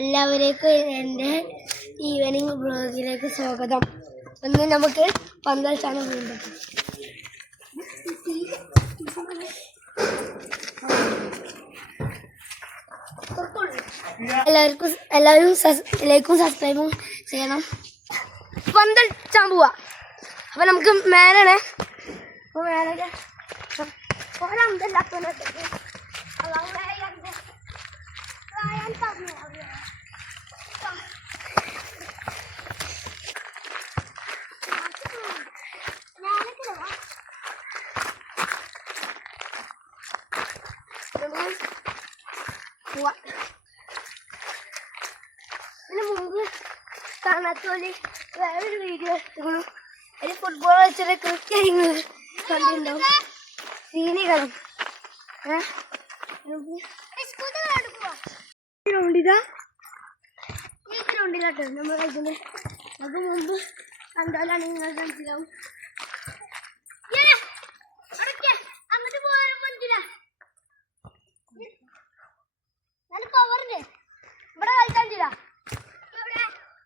എല്ലാവരേക്കും എൻ്റെ ഈവനിങ് വ്ലോഗിലേക്ക് സ്വാഗതം. ഇന്ന് നമുക്ക് പന്തളിച്ചാണ് വീണ്ടും. എല്ലാവരും സബ്സ്ക്രൈബും ചെയ്യണം. പന്തളിച്ചാൻ പോവാ. അപ്പം നമുക്ക് മേലാണ്. അപ്പോൾ മേലൊക്കെ ഇതിന് മുമ്പ് കാണാത്തോല് വേറൊരു വീഡിയോ എടുക്കണം. അതിൽ ഫുട്ബോൾ കളിച്ചിട്ട് കൃത്യങ്ങൾ കണ്ടിട്ടുണ്ടാവും. സീനികളും ഗ്രൗണ്ടിലാട്ടോ നമ്മൾ കളിക്കുന്നത്. അത് മുമ്പ് കണ്ടാലാണ് നിങ്ങൾ മനസ്സിലാവും. അങ്ങോട്ട് പോകാൻ പറ്റില്ല. ഞാൻ പവറിന്റെ ഇവിടെ കളിക്കാൻ ചെയ്യ.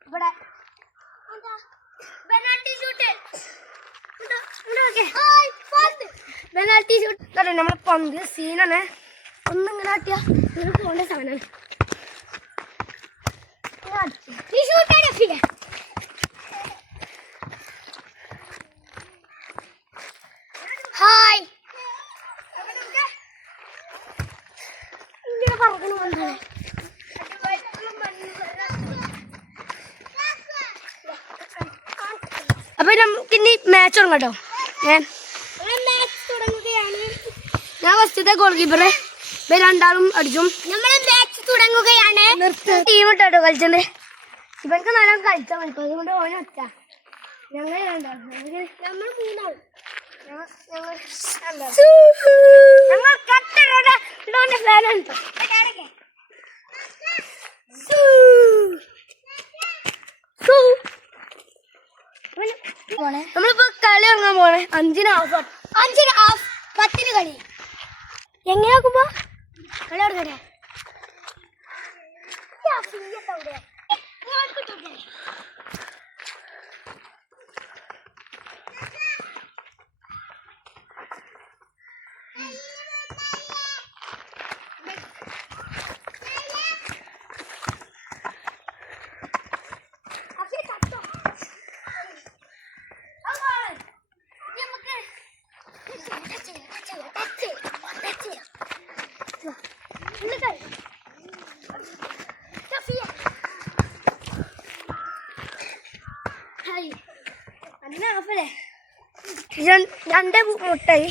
ഇവിടെ പെനാൽറ്റി ഷൂട്ട് നമ്മളെ പന്ത് സീനാണ്. ഒന്നിങ്ങനെ ആട്ടിയ പോകേണ്ട സാധനമാണ്. ഹായ് ഇങ്ങനെ പറഞ്ഞു വന്നത്. അപ്പൊ നമുക്കിനി മാച്ച് തുടങ്ങട്ടോ. ഞാൻ ഫസ്റ്റത്തെ ഗോൾ കീപ്പറെ രണ്ടാളും അടിച്ചും. നമ്മൾ മാച്ച് തുടങ്ങുകയാണ്. ടീം ഇട്ടോ കളിച്ചത്. ഇവർക്ക് നല്ല കളിച്ചാൽ മതി. അതുകൊണ്ട് ഓനെ ഒറ്റ ഞങ്ങൾ രണ്ടാളും നമ്മൾ മൂന്നാളും ഞങ്ങൾ കട്ടോന്റെ ഫാനുണ്ട്. നമ്മളിപ്പോ കളി ഇറങ്ങാൻ പോണേ. 5-ന് ഹാഫ് 10-ന് കളി. എങ്ങനെ നോക്കുമ്പോ കളി തുടങ്ങട്ടെ. രണ്ട് മുട്ടായി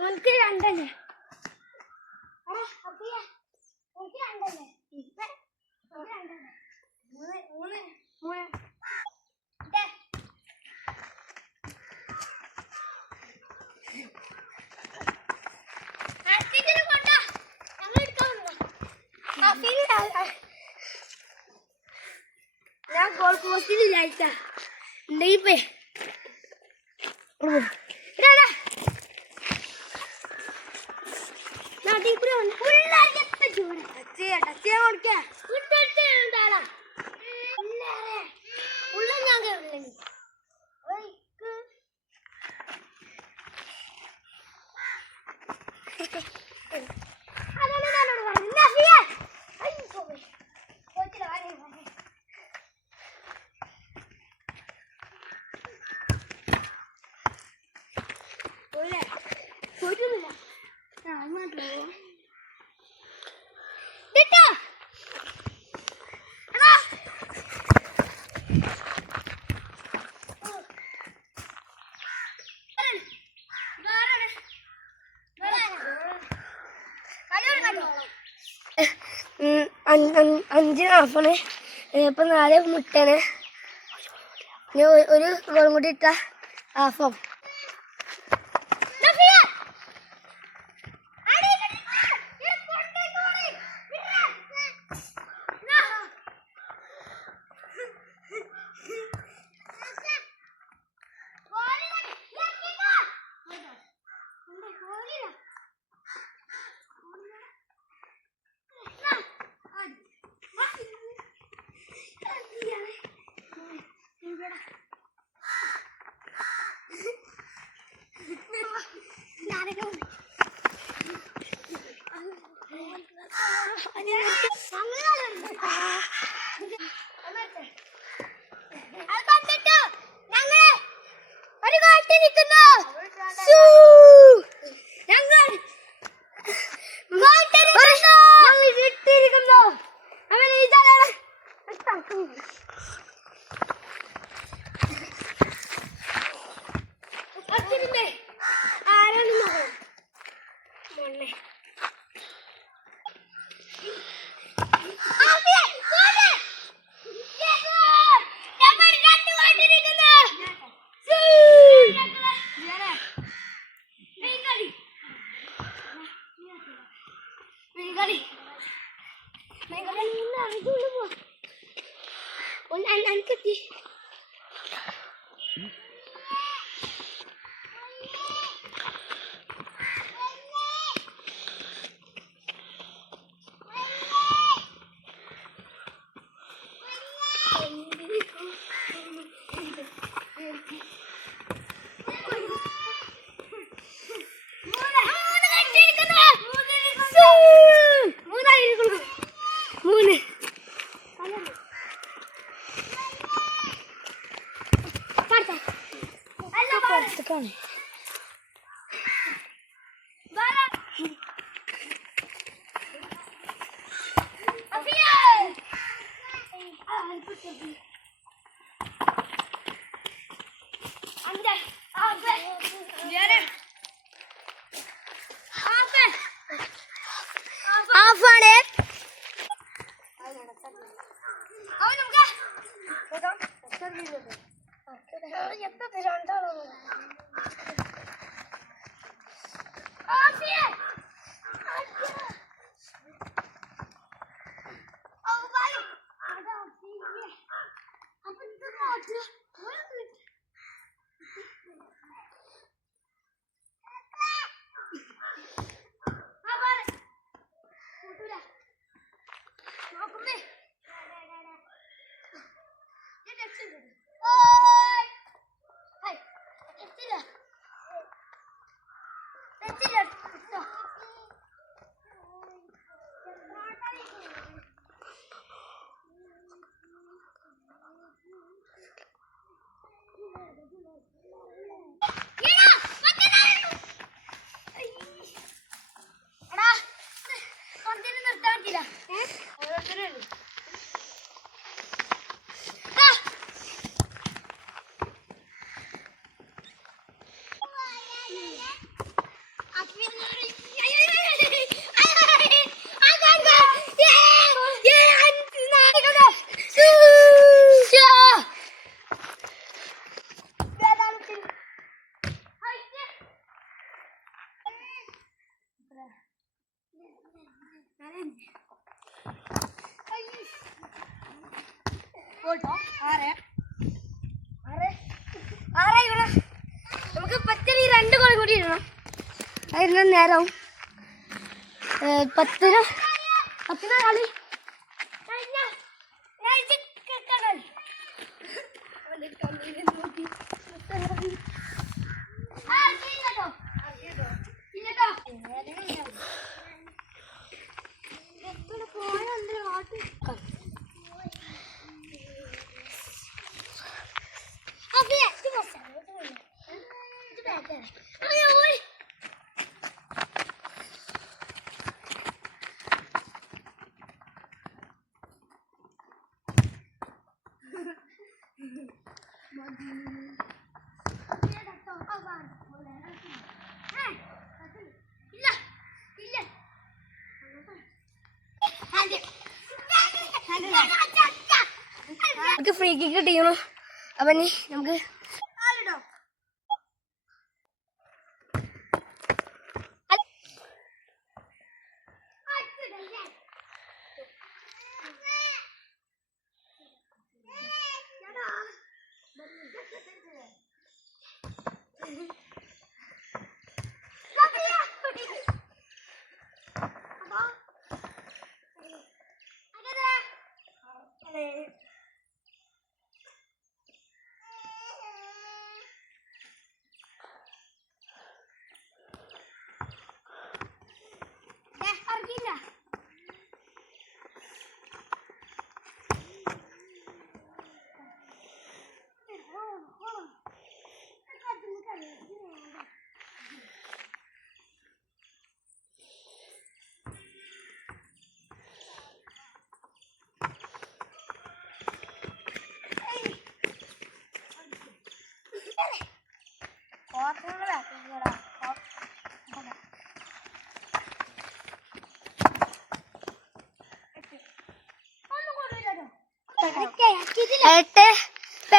നമുക്ക് രണ്ടല്ലേ. ഞാൻ ഗോൾ പോസ്റ്റിൽ ഇല്ലായിട്ടാ ഉണ്ടെങ്കിപ്പേ ഹാഫാണ്. ഇപ്പം 4 മുട്ടയാണ്. ഇനി ഒരു ഗോളും കൂടി ഇട്ട ഹാഫാവും. നമുക്ക് പത്തിന് 2 ഗോളും കൂടി ഇടണം. അതിന് നേരം 10 കളി ഇല്ല നമുക്ക് ഫ്രീ കിക്ക് കിട്ടിയിരുന്നു. അപ്പം ഇനി നമുക്ക്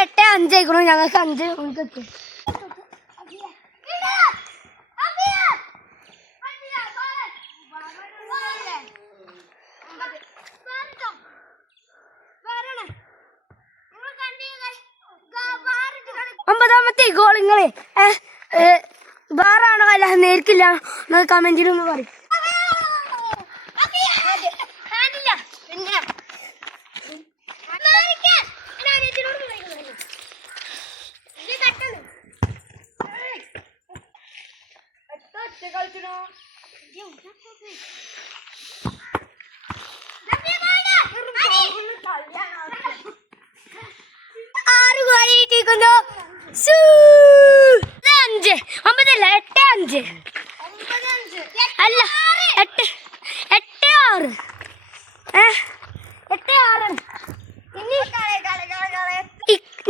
എട്ട് 5 ആയിക്കണു. ഞങ്ങൾക്ക് 5 നമുക്ക് എത്തും. ഒമ്പതാമത്തെ ഗോളിങ്ങളെ ബാറാണോ അല്ല നേരിക്കില്ല എന്ന് കമന്റിലൊന്ന് പറയും. അല്ല 8 6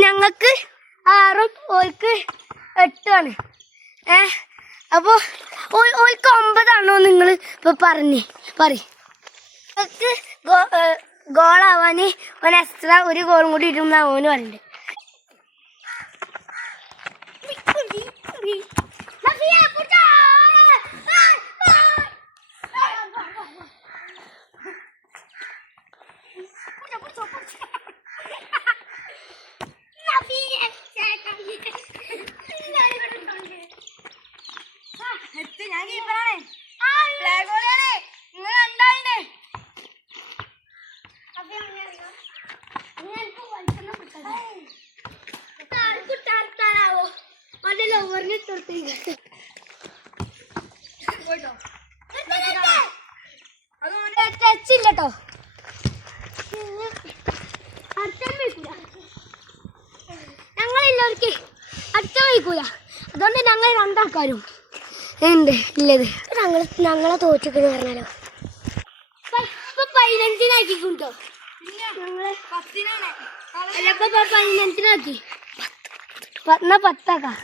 ഞങ്ങൾക്ക് 6 ഓൾക്ക് 8 ആണ്. അപ്പൊ ഓൾക്ക് 9 ആണോ നിങ്ങൾ ഇപ്പൊ പറയും. ഗോളാവാന് ഓൻ എക്സ്ട്രാ ഒരു ഗോളും കൂടി ഇടുന്ന ഓന് പറയുന്നുണ്ട്. ഞാൻ കീപ്പറാണ്. നിങ്ങൾ രണ്ടാളുണ്ട്. ാവോ അതല്ല ഓർമ്മിച്ചോടത്തേക്ക് ടച്ചില്ലട്ടോ. ഞങ്ങളില്ലവർക്ക് അടിച്ചാൻ വയ്ക്കൂല. അതുകൊണ്ട് ഞങ്ങൾ 2 ആൾക്കാരും ഉണ്ട് ഇല്ലത്. ഞങ്ങളെ തോച്ചിട്ട് പറഞ്ഞാലോ. ഇപ്പൊ 15-നാക്കിട്ടോ. ഞങ്ങള് 10-നാണ്. അല്ല ഇപ്പൊ 15-നാക്കി. 10-ആക്കാം.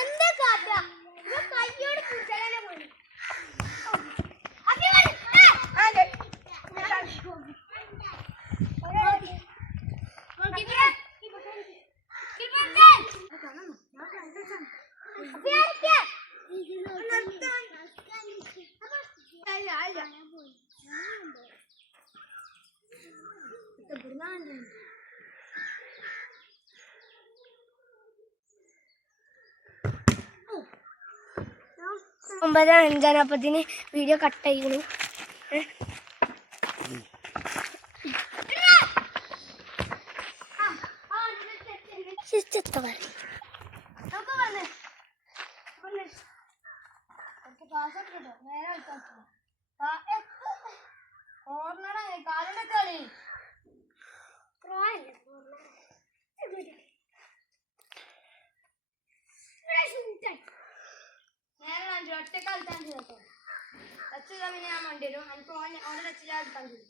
എന്താ കാട്ടാ കയ്യോട് കുട്ടനെ പോയി ഒമ്പത് അഞ്ചാണ് അപ്പത്തിന് വീഡിയോ കട്ടായിരുന്നു. ഒറ്റ കളിക്കാൻ ചെയ്തോ ടച്ച് പിന്നെ ഞാൻ വണ്ടി വരും എനിക്ക് ഓന്റെ ടച്ചിലെടുക്കാൻ ചെയ്യും.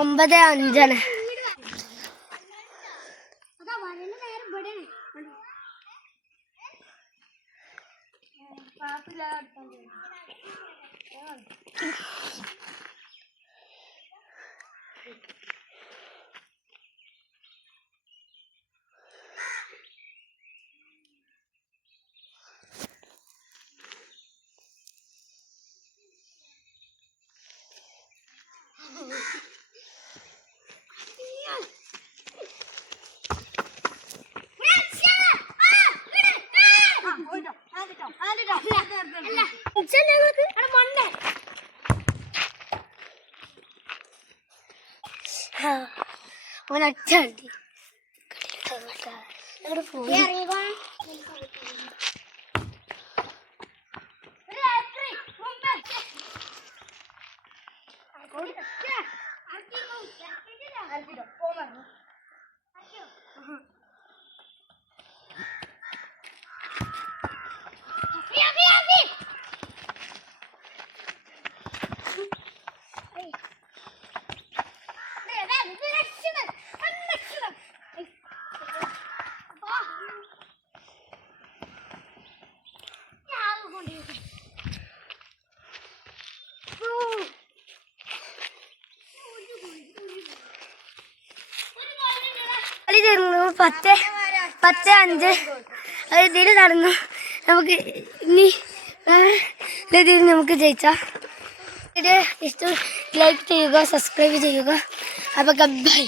ഒമ്പത് അഞ്ചാണ്. ഒറ്റ വണ്ടി പത്ത് 10-5 ഇതിൽ നടന്നു. നമുക്ക് ഇനി ഇതിൽ നമുക്ക് ജയിച്ചാൽ ഇത് ഇഷ്ടം ലൈക്ക് ചെയ്യുക, സബ്സ്ക്രൈബ് ചെയ്യുക. അപ്പോൾ ബൈ.